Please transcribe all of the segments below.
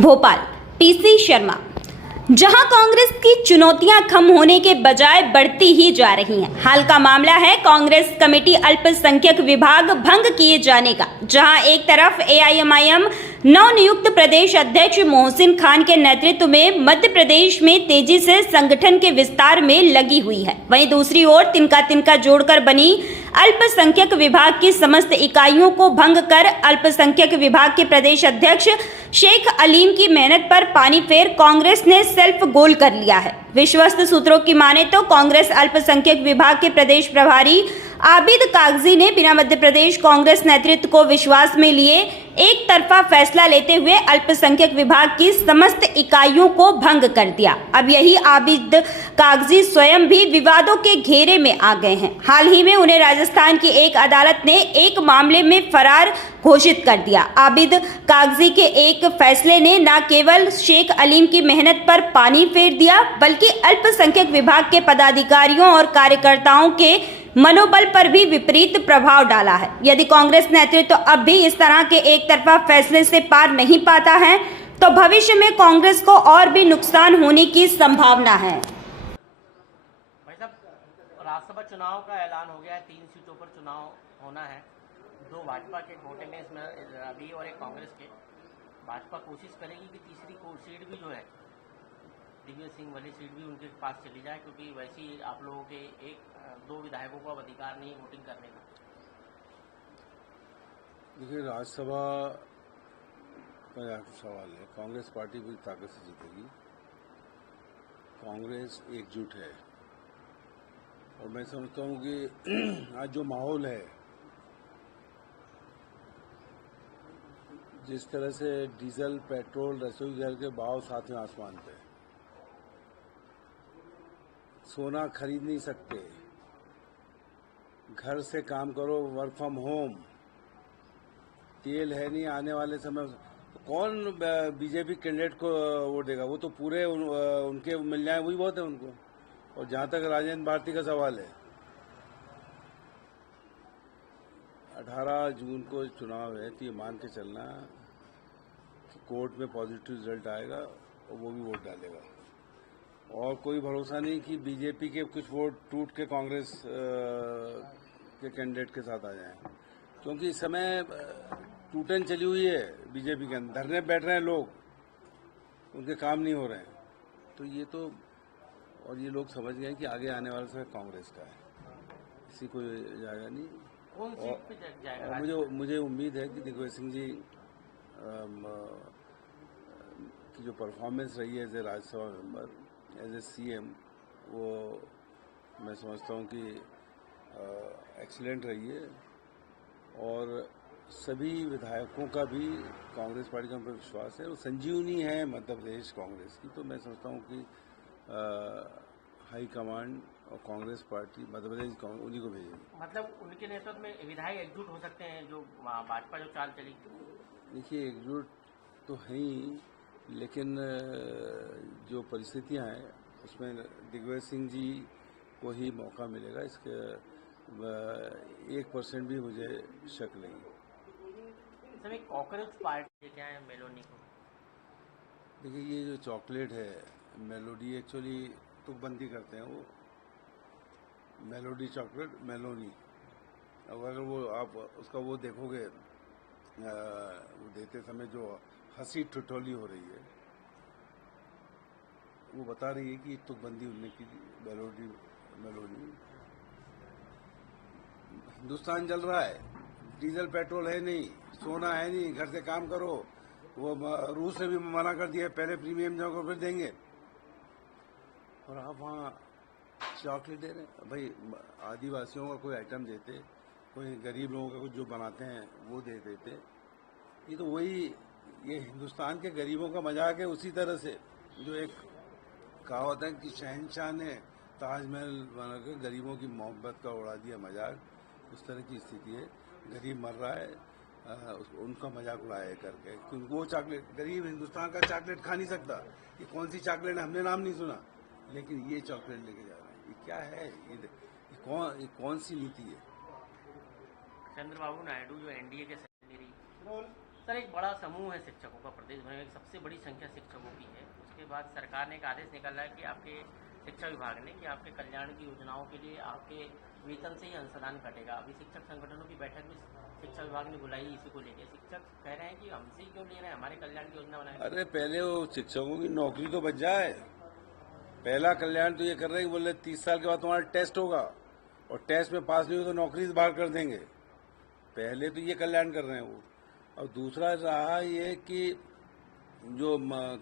Bhopal PC Sharma. जहां कांग्रेस की चुनौतियां कम होने के बजाय बढ़ती ही जा रही हैं। हाल का मामला है कांग्रेस कमेटी अल्पसंख्यक विभाग भंग किए जाने का, जहां एक तरफ एआईएमआईएम नवनियुक्त प्रदेश अध्यक्ष मोहसिन खान के नेतृत्व में मध्य प्रदेश में तेजी से संगठन के विस्तार में लगी हुई है, वहीं दूसरी ओर तिनका तिनका जोड़कर बनी अल्पसंख्यक विभाग की समस्त इकाइयों को भंग कर अल्पसंख्यक विभाग के प्रदेश अध्यक्ष शेख अलीम की मेहनत पर पानी फेर कांग्रेस ने सेल्फ गोल कर लिया है। विश्वस्त सूत्रों की माने तो कांग्रेस अल्पसंख्यक विभाग के प्रदेश प्रभारी आबिद कागजी ने बिना मध्य प्रदेश कांग्रेस नेतृत्व को विश्वास में लिए एक तरफा फैसला लेते हुए अल्पसंख्यक विभाग की समस्त इकाइयों को भंग कर दिया। अब यही आबिद कागजी स्वयं भी विवादों के घेरे में आ गए हैं। हाल ही में उन्हें राजस्थान की एक अदालत ने एक मामले में फरार घोषित कर दिया। आबिद कागजी के एक फैसले ने न केवल शेख अलीम की मेहनत पर पानी फेर दिया, बल्कि अल्पसंख्यक विभाग के पदाधिकारियों और कार्यकर्ताओं के मनोबल पर भी विपरीत प्रभाव डाला है। यदि कांग्रेस नेतृत्व अब भी इस तरह के एक तरफा फैसले से पार नहीं पाता है, तो भविष्य में कांग्रेस को और भी नुकसान होने की संभावना है। भाई साहब, राज्यसभा चुनाव का ऐलान हो गया है, 3 सीटों पर चुनाव होना है। 2 भाजपा के कोटे में इसमें अभी और एक कांग्रेस के। भाजपा कोशिश करेगी कि तीसरी सीट भी जो है दिव्य सिंह वाली सीट भी उनके पास चली जाए, क्योंकि वैसे ही आप लोगों के 2 विधायकों को अब अधिकार नहीं वोटिंग करने का। देखिए, राज्यसभा का यहाँ सवाल है। कांग्रेस पार्टी पूरी ताकत से जीतेगी। कांग्रेस एकजुट है और मैं समझता हूँ कि आज जो माहौल है, जिस तरह से डीजल, पेट्रोल, रसोई गैस के भाव सातवें आसमान पे, सोना खरीद नहीं सकते, घर से काम करो, वर्क फ्रॉम होम, तेल है नहीं आने वाले समय। कौन बीजेपी कैंडिडेट को वोट देगा? वो तो पूरे उनके मिल जाए वही बहुत है उनको। और जहां तक राजेंद्र भारती का सवाल है, 18 जून को चुनाव है, तो ये मान के चलना कि कोर्ट में पॉजिटिव रिजल्ट आएगा और वो भी वोट डालेगा। और कोई भरोसा नहीं कि बीजेपी के कुछ वोट टूट के कांग्रेस के कैंडिडेट के साथ आ जाएं, क्योंकि इस समय टूटन चली हुई है बीजेपी के अंदर। धरने बैठ रहे हैं लोग, उनके काम नहीं हो रहे हैं। तो ये तो, और ये लोग समझ गए कि आगे आने वाला समय कांग्रेस का है, किसी को जाएगा नहीं। कौन सीट पे जाएगा? और मुझे उम्मीद है कि दिग्विजय सिंह जी की जो परफॉर्मेंस रही है as a Rajya Sabha member, as a CM, वो मैं समझता हूँ कि एक्सीलेंट रही है। और सभी विधायकों का भी कांग्रेस पार्टी का पर विश्वास है। वो संजीवनी है मध्य प्रदेश कांग्रेस की। तो मैं समझता हूँ कि हाई कमांड और कांग्रेस पार्टी मध्य प्रदेश उन्हीं को भेजेगी। मतलब उनके नेतृत्व में विधायक एकजुट हो सकते हैं, जो भाजपा जो चाल चली। देखिए, एकजुट तो है ही, लेकिन जो परिस्थितियां हैं उसमें दिग्विजय सिंह जी को ही मौका मिलेगा। इसके 1% भी मुझे शक नहीं। सर, एक कॉकरोच पार्टी क्या है मेलोनी को? देखिए, ये जो चॉकलेट है मेलोडी, एक्चुअली तुकबंदी करते हैं वो, मेलोडी चॉकलेट, मेलोनी। अगर वो आप उसका वो देखोगे, वो देते समय जो हंसी ठिठोली हो रही है, वो बता रही है कि तुकबंदी उनने की मेलोडी। हिंदुस्तान जल रहा है, डीजल पेट्रोल है नहीं, सोना है नहीं, घर से काम करो। वो रूस ने भी मना कर दिया, पहले प्रीमियम जाओ फिर देंगे, और आप वहाँ चॉकलेट दे रहे हैं। भाई, आदिवासियों का कोई आइटम देते, कोई गरीब लोगों का कुछ जो बनाते हैं वो दे देते। ये तो वही, ये हिंदुस्तान के गरीबों का मजाक है। उसी तरह से जो एक कहावत है कि शहंशाह ने ताजमहल बनाकर गरीबों की मोहब्बत का उड़ा दिया मजाक, उस तरह की स्थिति है। गरीब मर रहा है, उनका मजाक उड़ाया करके, क्योंकि वो चॉकलेट, गरीब हिंदुस्तान का चॉकलेट खा नहीं सकता। ये कौन सी चॉकलेट है, हमने नाम नहीं सुना, लेकिन ये चॉकलेट लेके जा रहे हैं। ये क्या है? ये कौन सी नीति है? चंद्रबाबू नायडू जो एनडीए के सेक्रेटरी सर, एक बड़ा समूह है शिक्षकों का प्रदेश भर में, एक सबसे बड़ी संख्या शिक्षकों की है। उसके बाद सरकार ने एक आदेश निकाला है कि आपके शिक्षा विभाग ने कि आपके कल्याण की योजनाओं के लिए आपके वेतन से ही अंशदान कटेगा। अभी शिक्षक संगठनों की बैठक भी शिक्षा विभाग ने बुलाई इसी को लेकर। शिक्षक कह रहे हैं कि हमसे ही क्यों ले रहे हैं, हमारे कल्याण की योजना बनाए। अरे पहले वो शिक्षकों की नौकरी तो बच जाए। पहला कल्याण तो ये कर रहे हैं कि बोले 30 साल के बाद तुम्हारा टेस्ट होगा और टेस्ट में पास नहीं हो तो नौकरी से बाहर कर देंगे। पहले तो ये कल्याण कर रहे हैं वो। और दूसरा रहा ये कि जो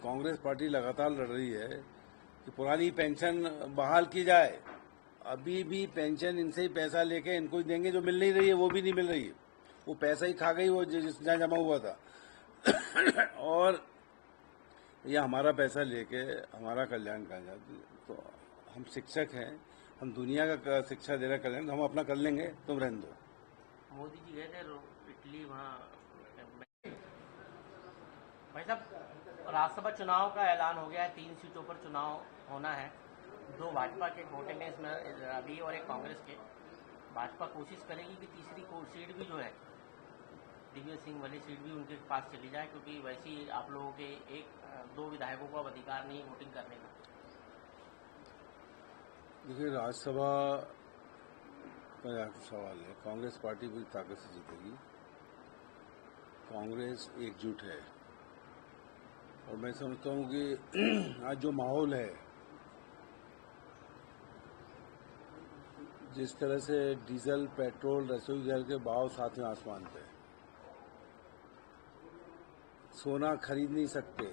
कांग्रेस पार्टी लगातार लड़ रही है कि पुरानी पेंशन बहाल की जाए। अभी भी पेंशन इनसे ही पैसा लेके इनको ही देंगे, जो मिल नहीं रही है वो भी नहीं मिल रही है। वो पैसा ही खा गई वो जहाँ जमा हुआ था। और ये हमारा पैसा लेके हमारा कल्याण कर जाती। तो हम शिक्षक हैं, हम दुनिया का शिक्षा दे रहे कल्याण, हम अपना कर लेंगे, तुम रहने दो। मोदी जी गए थे इटली, वहाँ भाई साहब राज्यसभा चुनाव का ऐलान हो गया है। 3 सीटों पर चुनाव होना है। 2 भाजपा के वोटिंग है इसमें अभी और एक कांग्रेस के। भाजपा कोशिश करेगी कि तीसरी सीट भी जो है दिव्य सिंह वाली सीट भी उनके पास चली जाए, क्योंकि वैसे ही आप लोगों के 1-2 विधायकों को अब अधिकार नहीं है वोटिंग करने का। देखिए, राज्यसभा का यहाँ सवाल है। कांग्रेस पार्टी पूरी ताकत से जीतेगी। कांग्रेस एकजुट है और मैं समझता हूँ कि आज जो माहौल है, जिस तरह से डीजल, पेट्रोल, रसोई गैस के भाव सातवें आसमान पे, सोना खरीद नहीं सकते,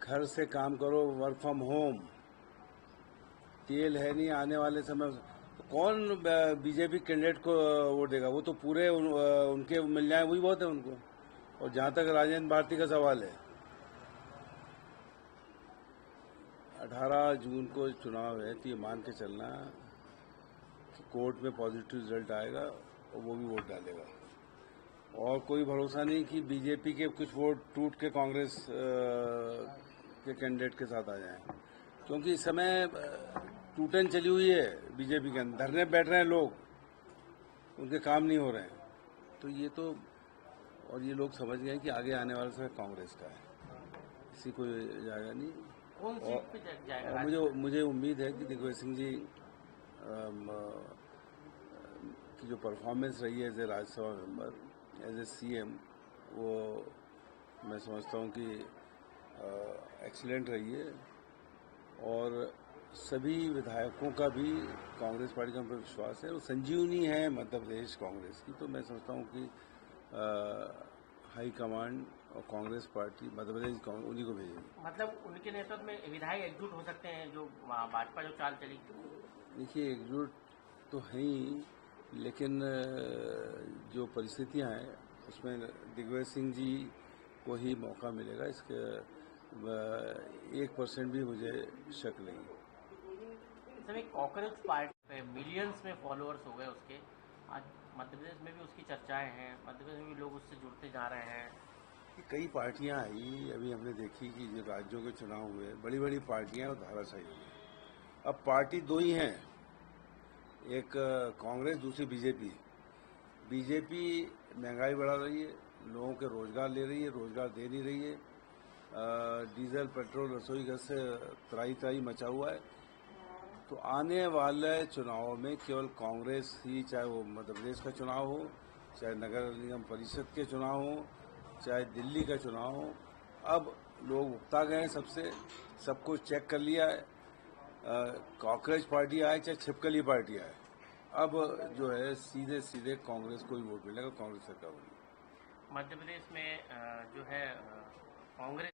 घर से काम करो, वर्क फ्रॉम होम, तेल है नहीं आने वाले समय। कौन बीजेपी कैंडिडेट को वोट देगा? वो तो पूरे उनके मिल जाए वही बहुत है उनको। और जहां तक राजेंद्र भारती का सवाल है, 18 जून को चुनाव है, तो ये मान के चलना कि कोर्ट में पॉजिटिव रिजल्ट आएगा और वो भी वोट डालेगा। और कोई भरोसा नहीं कि बीजेपी के कुछ वोट टूट के कांग्रेस के कैंडिडेट के साथ आ जाएं, क्योंकि इस समय टूटन चली हुई है बीजेपी के अंदर। धरने बैठ रहे हैं लोग, उनके काम नहीं हो रहे हैं। तो ये तो, और ये लोग समझ गए कि आगे आने वाला समय कांग्रेस का है, किसी को जाएगा नहीं। कौन सीट पे जाएगा? और मुझे उम्मीद है कि दिग्विजय सिंह जी की जो परफॉर्मेंस रही है as a Rajya Sabha member, as a CM, वो मैं समझता हूँ कि एक्सीलेंट रही है। और सभी विधायकों का भी कांग्रेस पार्टी का उन पर विश्वास है। वो संजीवनी है मध्य प्रदेश कांग्रेस की। तो मैं समझता हूँ कि हाई कमांड और कांग्रेस पार्टी मध्य प्रदेश उन्हीं को भेजेगी। मतलब उनके नेतृत्व में विधायक एकजुट हो सकते हैं, जो भाजपा जो चाल चली। देखिए, एकजुट तो है ही, लेकिन जो परिस्थितियां हैं उसमें दिग्विजय सिंह जी को ही मौका मिलेगा। इसके 1% भी मुझे शक नहीं। सर, एक कॉकरोच पार्टी मिलियंस में फॉलोअर्स हो गए उसके। आज मध्य प्रदेश में भी उसकी चर्चाएं हैं, मध्य प्रदेश में भी लोग उससे जुड़ते जा रहे हैं। कई पार्टियां आई, अभी हमने देखी कि जो राज्यों के चुनाव हुए, बड़ी बड़ी पार्टियां और धाराशाही हुई। अब पार्टी 2 ही हैं, एक कांग्रेस, दूसरी बीजेपी। बीजेपी महंगाई बढ़ा रही है, लोगों के रोजगार ले रही है, रोजगार दे नहीं रही है। डीजल, पेट्रोल, रसोई गैस से त्राही मचा हुआ है। तो आने वाले चुनावों में केवल कांग्रेस ही, चाहे वो मध्य प्रदेश का चुनाव हो, चाहे नगर निगम परिषद के चुनाव हो, चाहे दिल्ली का चुनाव हो, अब लोग उकता गए हैं सबसे, सब कुछ चेक कर लिया है। कॉकरोच पार्टी आए चाहे छिपकली पार्टी आए, अब जो है सीधे सीधे कांग्रेस को ही वोट मिलेगा, कांग्रेस सरकार बनेगी। मध्य प्रदेश में जो है कांग्रेस